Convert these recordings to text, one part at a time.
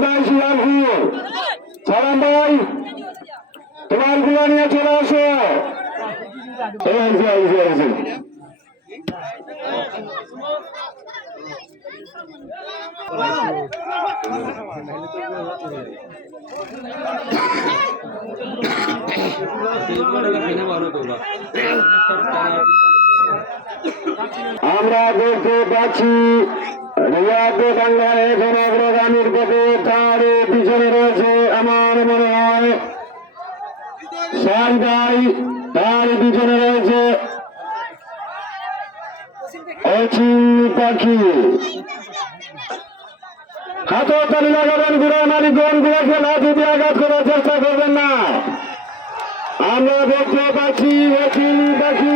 ভাই শিয়ালপুর সালাম ভাই তোমারগুলা নিয়ে চলে আসো। আমরা দেখতে পাচ্ছি অগ্রগামীর তার পিছনে রয়েছে আমার মনে হয়। তার পিছনে রয়েছে অচিন পাখি। হাতে তালি লাগাবেন গুড়া মালিকগণ গুড়াকে লাঠি দিয়ে আঘাত করার চেষ্টা করবেন না। আমরা দেখতে পাচ্ছি অচিন পাখি।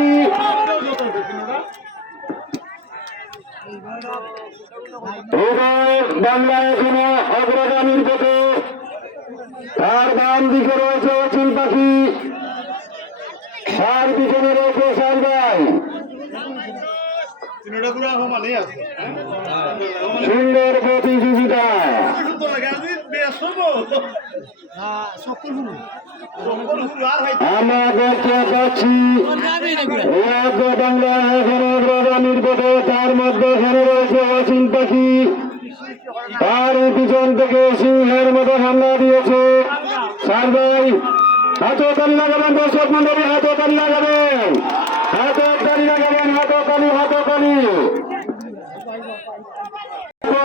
অগ্রগামীর পথে তার বাম দিকে রয়েছে অচিন পাখি। তার পিছনে রয়েছে সুন্দর প্রতিযোগিতা। আমরা দেখতে পাচ্ছি বাংলা এখন পথে তার মধ্যে এখানে রয়েছে অচিন পাখি। তার পিছন থেকে সিংহের মতো হামলা দিয়েছে। সারগাই হাতে তালি লাগাবেন দর্শক মন্ডলী, হাতে তালি লাগাবেন। হাতে তালি লাগাবেন, হাতে তালি হাতে তালি।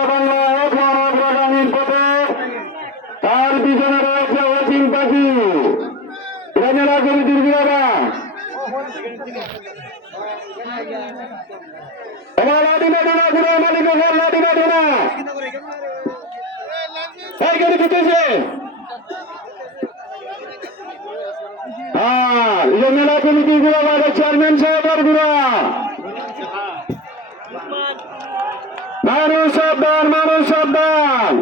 বাংলা অগ্রগামীর পথে তার পিছনে চেয়ারম্যান সাহেবেরগুলা মানুষ সাবধান মানুষ সাবধান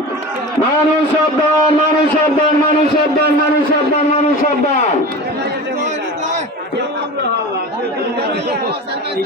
মানুষ সাবধান মানুষ সাবধান মানুষ সাবধান মানুষ সাবধান মানুষ সাবধান 两分二，两分，